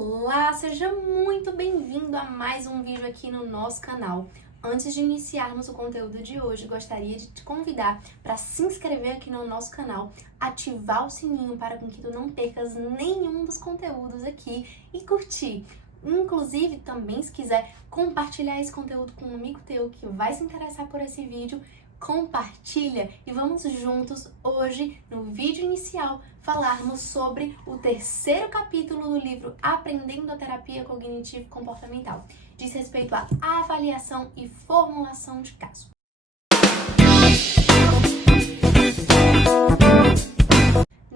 Olá, seja muito bem-vindo a mais um vídeo aqui no nosso canal. Antes de iniciarmos o conteúdo de hoje, gostaria de te convidar para se inscrever aqui no nosso canal, ativar o sininho para que tu não percas nenhum dos conteúdos aqui e curtir. Inclusive, também se quiser compartilhar esse conteúdo com um amigo teu que vai se interessar por esse vídeo, compartilha e vamos juntos hoje, no vídeo inicial, falarmos sobre o terceiro capítulo do livro Aprendendo a Terapia Cognitivo-Comportamental. Diz respeito à avaliação e formulação de caso.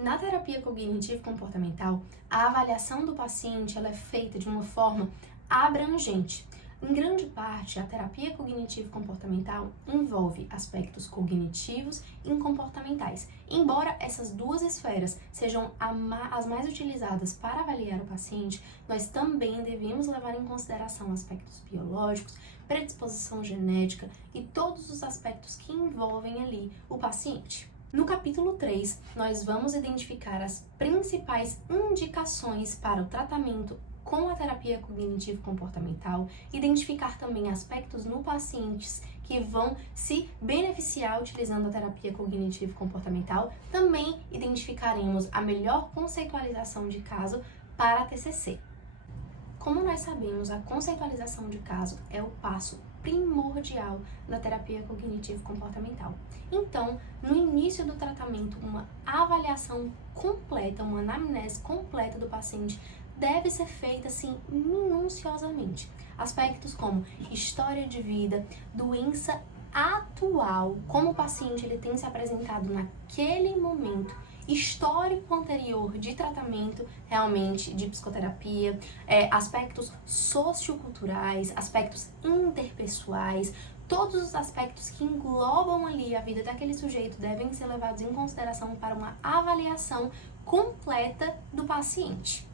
Na terapia cognitivo-comportamental, a avaliação do paciente ela é feita de uma forma abrangente. Em grande parte, a terapia cognitivo-comportamental envolve aspectos cognitivos e comportamentais. Embora essas duas esferas sejam as mais utilizadas para avaliar o paciente, nós também devemos levar em consideração aspectos biológicos, predisposição genética e todos os aspectos que envolvem ali o paciente. No capítulo 3, nós vamos identificar as principais indicações para o tratamento com a terapia cognitivo-comportamental, identificar também aspectos no pacientes que vão se beneficiar utilizando a terapia cognitivo-comportamental. Também identificaremos a melhor conceitualização de caso para a TCC. Como nós sabemos, a conceitualização de caso é o passo primordial da terapia cognitivo-comportamental. Então, no início do tratamento, uma avaliação completa, uma anamnese completa do paciente deve ser feita assim minuciosamente. Aspectos como história de vida, doença atual, como o paciente ele tem se apresentado naquele momento, histórico anterior de tratamento realmente de psicoterapia, aspectos socioculturais, aspectos interpessoais, todos os aspectos que englobam ali a vida daquele sujeito devem ser levados em consideração para uma avaliação completa do paciente.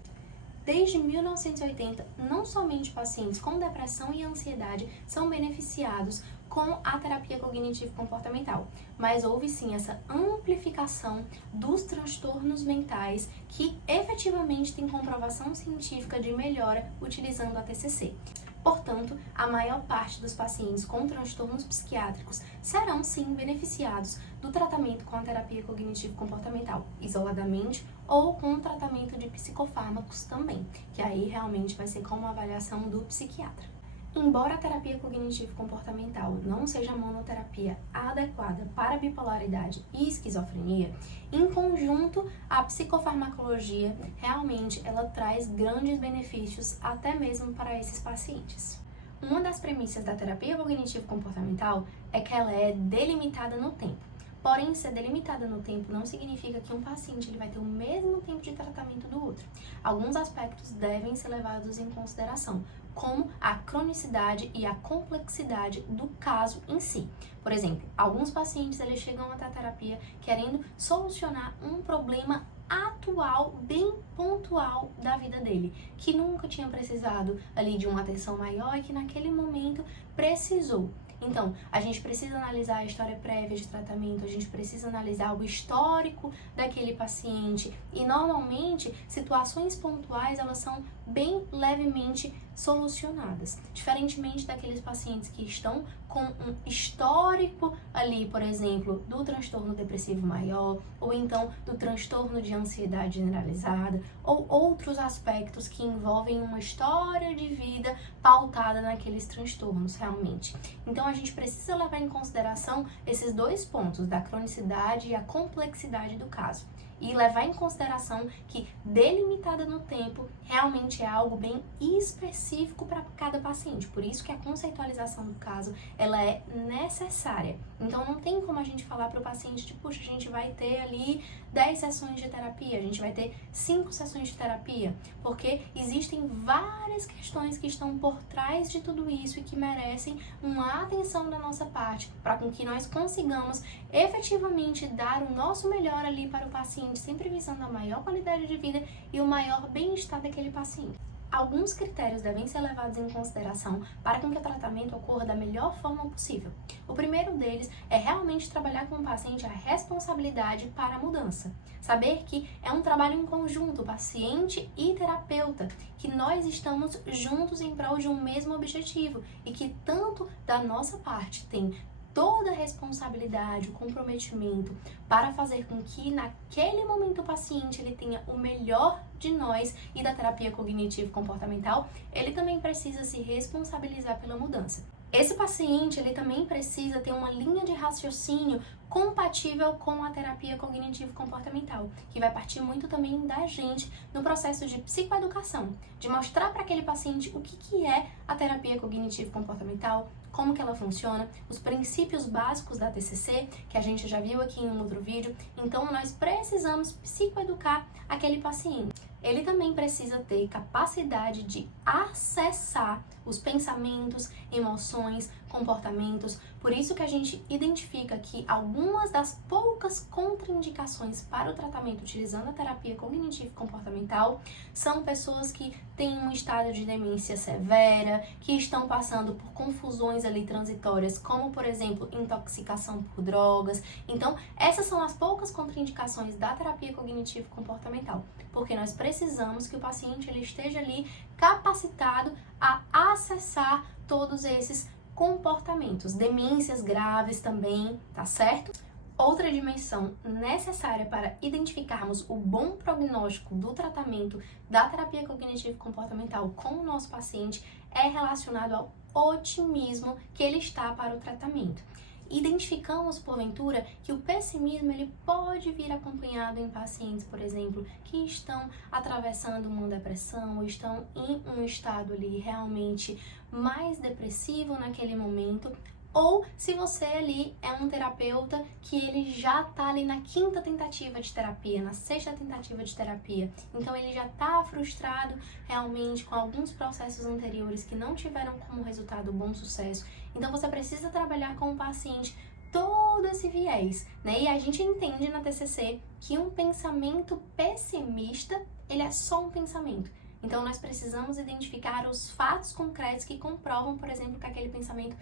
Desde 1980, não somente pacientes com depressão e ansiedade são beneficiados com a terapia cognitivo-comportamental, mas houve sim essa amplificação dos transtornos mentais que efetivamente tem comprovação científica de melhora utilizando a TCC. Portanto, a maior parte dos pacientes com transtornos psiquiátricos serão sim beneficiados do tratamento com a terapia cognitivo-comportamental, isoladamente ou com o tratamento de psicofármacos também, que aí realmente vai ser com uma avaliação do psiquiatra. Embora a terapia cognitivo-comportamental não seja a monoterapia adequada para bipolaridade e esquizofrenia, em conjunto, a psicofarmacologia realmente ela traz grandes benefícios até mesmo para esses pacientes. Uma das premissas da terapia cognitivo-comportamental é que ela é delimitada no tempo. Porém, ser delimitada no tempo não significa que um paciente ele vai ter o mesmo tempo de tratamento do outro. Alguns aspectos devem ser levados em consideração, como a cronicidade e a complexidade do caso em si. Por exemplo, alguns pacientes eles chegam até a terapia querendo solucionar um problema atual, bem pontual da vida dele, que nunca tinha precisado ali de uma atenção maior e que naquele momento precisou. Então, a gente precisa analisar a história prévia de tratamento, a gente precisa analisar o histórico daquele paciente e, normalmente, situações pontuais, elas são bem levemente solucionadas. Diferentemente daqueles pacientes que estão com um histórico ali, por exemplo, do transtorno depressivo maior, ou então do transtorno de ansiedade generalizada, ou outros aspectos que envolvem uma história de vida pautada naqueles transtornos realmente. Então, a gente precisa levar em consideração esses dois pontos, da cronicidade e a complexidade do caso. E levar em consideração que delimitada no tempo realmente é algo bem específico para cada paciente. Por isso que a conceitualização do caso ela é necessária. Então não tem como a gente falar para o paciente de, puxa, a gente vai ter ali 10 sessões de terapia, a gente vai ter 5 sessões de terapia, porque existem várias questões que estão por trás de tudo isso e que merecem uma atenção da nossa parte, para que nós consigamos efetivamente dar o nosso melhor ali para o paciente, sempre visando a maior qualidade de vida e o maior bem-estar daquele paciente. Alguns critérios devem ser levados em consideração para que o tratamento ocorra da melhor forma possível. O primeiro deles é realmente trabalhar com o paciente a responsabilidade para a mudança. Saber que é um trabalho em conjunto, paciente e terapeuta, que nós estamos juntos em prol de um mesmo objetivo e que tanto da nossa parte tem toda a responsabilidade, o comprometimento para fazer com que naquele momento o paciente ele tenha o melhor de nós e da terapia cognitivo-comportamental, ele também precisa se responsabilizar pela mudança. Esse paciente, ele também precisa ter uma linha de raciocínio compatível com a terapia cognitivo-comportamental, que vai partir muito também da gente no processo de psicoeducação, de mostrar para aquele paciente o que é a terapia cognitivo-comportamental, como que ela funciona, os princípios básicos da TCC, que a gente já viu aqui em um outro vídeo. Então, nós precisamos psicoeducar aquele paciente. Ele também precisa ter capacidade de acessar os pensamentos, emoções, comportamentos. Por isso que a gente identifica que algumas das poucas contraindicações para o tratamento utilizando a terapia cognitivo-comportamental são pessoas que têm um estado de demência severa, que estão passando por confusões ali transitórias, como por exemplo, intoxicação por drogas. Então, essas são as poucas contraindicações da terapia cognitivo-comportamental, porque nós precisamos que o paciente ele esteja ali capacitado a acessar todos esses comportamentos, demências graves também, tá certo? Outra dimensão necessária para identificarmos o bom prognóstico do tratamento da terapia cognitivo-comportamental com o nosso paciente é relacionado ao otimismo que ele está para o tratamento. Identificamos, porventura, que o pessimismo ele pode vir acompanhado em pacientes, por exemplo, que estão atravessando uma depressão ou estão em um estado ali realmente mais depressivo naquele momento, ou se você ali é um terapeuta que ele já tá ali na 5ª tentativa de terapia, na 6ª tentativa de terapia, então ele já tá frustrado realmente com alguns processos anteriores que não tiveram como resultado bom sucesso. Então você precisa trabalhar com o paciente todo esse viés, né? E a gente entende na TCC que um pensamento pessimista, ele é só um pensamento. Então nós precisamos identificar os fatos concretos que comprovam, por exemplo, que aquele pensamento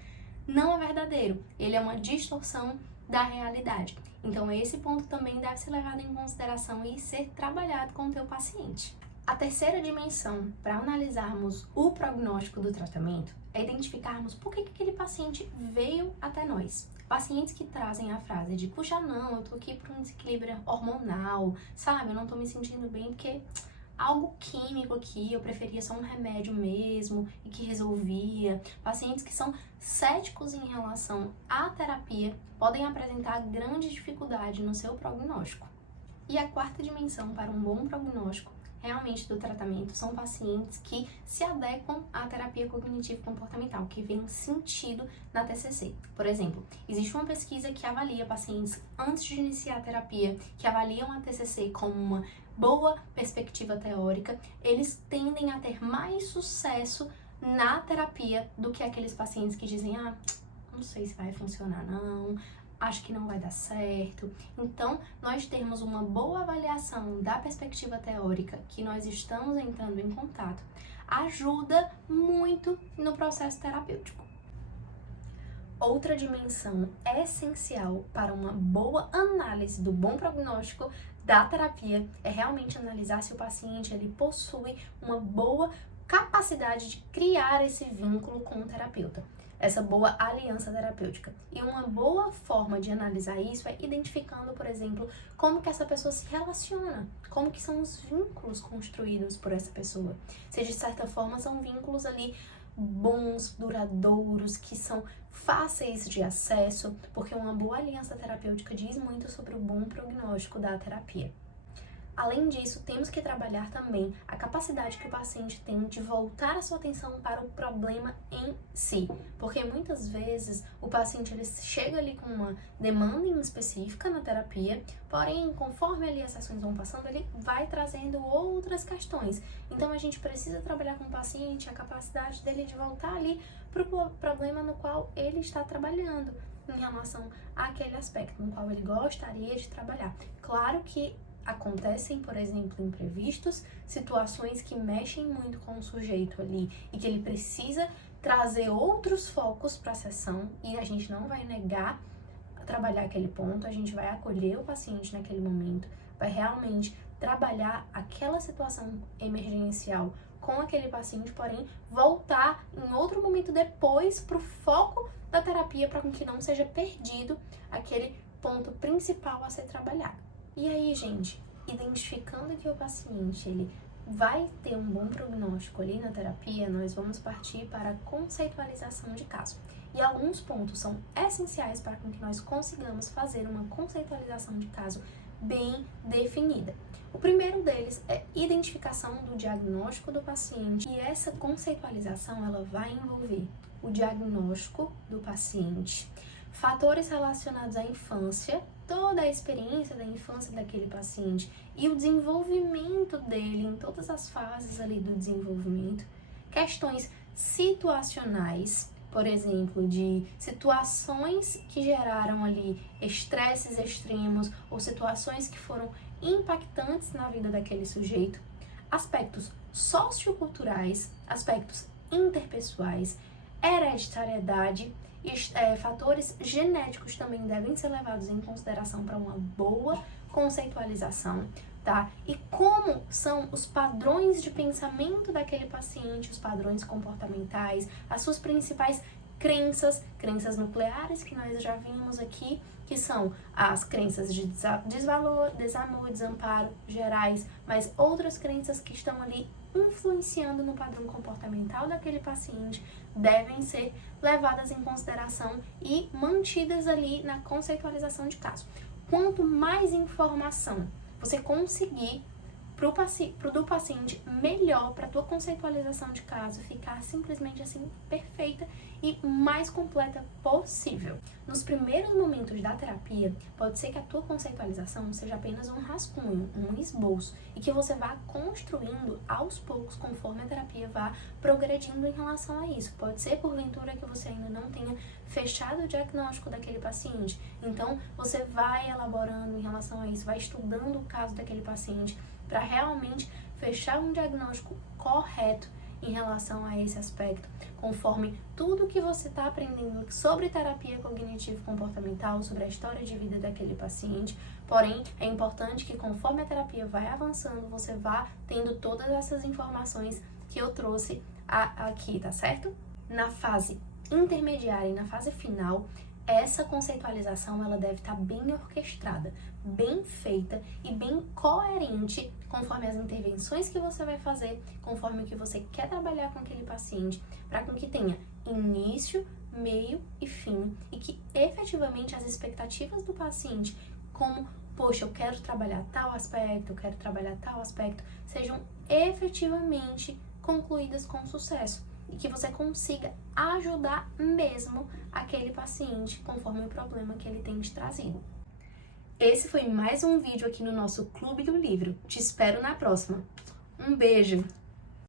não é verdadeiro, ele é uma distorção da realidade. Então esse ponto também deve ser levado em consideração e ser trabalhado com o teu paciente. A terceira dimensão para analisarmos o prognóstico do tratamento é identificarmos por que aquele paciente veio até nós. Pacientes que trazem a frase de, puxa, não, eu tô aqui por um desequilíbrio hormonal, sabe? Eu não tô me sentindo bem porque algo químico aqui, eu preferia só um remédio mesmo e que resolvia. Pacientes que são céticos em relação à terapia podem apresentar grande dificuldade no seu prognóstico. E a quarta dimensão para um bom prognóstico realmente do tratamento são pacientes que se adequam à terapia cognitivo-comportamental, que vem sentido na TCC. Por exemplo, existe uma pesquisa que avalia pacientes antes de iniciar a terapia, que avaliam a TCC como uma boa perspectiva teórica, eles tendem a ter mais sucesso na terapia do que aqueles pacientes que dizem, não sei se vai funcionar não, acho que não vai dar certo. Então, nós termos uma boa avaliação da perspectiva teórica que nós estamos entrando em contato ajuda muito no processo terapêutico. Outra dimensão essencial para uma boa análise do bom prognóstico da terapia é realmente analisar se o paciente ele possui uma boa capacidade de criar esse vínculo com o terapeuta, essa boa aliança terapêutica. E uma boa forma de analisar isso é identificando, por exemplo, como que essa pessoa se relaciona, como que são os vínculos construídos por essa pessoa. Se de certa forma são vínculos ali bons, duradouros, que são fáceis de acesso, porque uma boa aliança terapêutica diz muito sobre o bom prognóstico da terapia. Além disso, temos que trabalhar também a capacidade que o paciente tem de voltar a sua atenção para o problema em si, porque muitas vezes o paciente ele chega ali com uma demanda em específica na terapia, porém, conforme ali as sessões vão passando, ele vai trazendo outras questões. Então, a gente precisa trabalhar com o paciente a capacidade dele de voltar ali para o problema no qual ele está trabalhando, em relação àquele aspecto no qual ele gostaria de trabalhar. Claro que acontecem, por exemplo, imprevistos, situações que mexem muito com o sujeito ali e que ele precisa trazer outros focos para a sessão, e a gente não vai negar trabalhar aquele ponto, a gente vai acolher o paciente naquele momento, vai realmente trabalhar aquela situação emergencial com aquele paciente, porém voltar em outro momento depois para o foco da terapia, para que não seja perdido aquele ponto principal a ser trabalhado. E aí, gente, identificando que o paciente ele vai ter um bom prognóstico ali na terapia, nós vamos partir para a conceitualização de caso. E alguns pontos são essenciais para que nós consigamos fazer uma conceitualização de caso bem definida. O primeiro deles é identificação do diagnóstico do paciente, e essa conceitualização ela vai envolver o diagnóstico do paciente, fatores relacionados à infância, toda a experiência da infância daquele paciente e o desenvolvimento dele em todas as fases ali do desenvolvimento, questões situacionais, por exemplo, de situações que geraram ali estresses extremos ou situações que foram impactantes na vida daquele sujeito, aspectos socioculturais, aspectos interpessoais, hereditariedade e fatores genéticos também devem ser levados em consideração para uma boa conceitualização, tá? E como são os padrões de pensamento daquele paciente, os padrões comportamentais, as suas principais crenças nucleares que nós já vimos aqui, que são as crenças de desvalor, desamor, desamparo gerais, mas outras crenças que estão ali influenciando no padrão comportamental daquele paciente devem ser levadas em consideração e mantidas ali na conceitualização de caso. Quanto mais informação você conseguir pro do paciente, melhor para a tua conceitualização de caso ficar simplesmente assim perfeita e mais completa possível. Nos primeiros momentos da terapia, pode ser que a tua conceitualização seja apenas um rascunho, um esboço, e que você vá construindo aos poucos conforme a terapia vá progredindo em relação a isso. Pode ser porventura que você ainda não tenha fechado o diagnóstico daquele paciente, então você vai elaborando em relação a isso, vai estudando o caso daquele paciente para realmente fechar um diagnóstico correto em relação a esse aspecto, conforme tudo que você está aprendendo sobre terapia cognitivo-comportamental, sobre a história de vida daquele paciente. Porém, é importante que conforme a terapia vai avançando, você vá tendo todas essas informações que eu trouxe aqui, tá certo? Na fase intermediária e na fase final, essa conceitualização ela deve estar bem orquestrada, bem feita e bem coerente conforme as intervenções que você vai fazer, conforme o que você quer trabalhar com aquele paciente, para que tenha início, meio e fim, e que efetivamente as expectativas do paciente, como, poxa, eu quero trabalhar tal aspecto, eu quero trabalhar tal aspecto, sejam efetivamente concluídas com sucesso. E que você consiga ajudar mesmo aquele paciente conforme o problema que ele tem te trazido. Esse foi mais um vídeo aqui no nosso Clube do Livro. Te espero na próxima. Um beijo!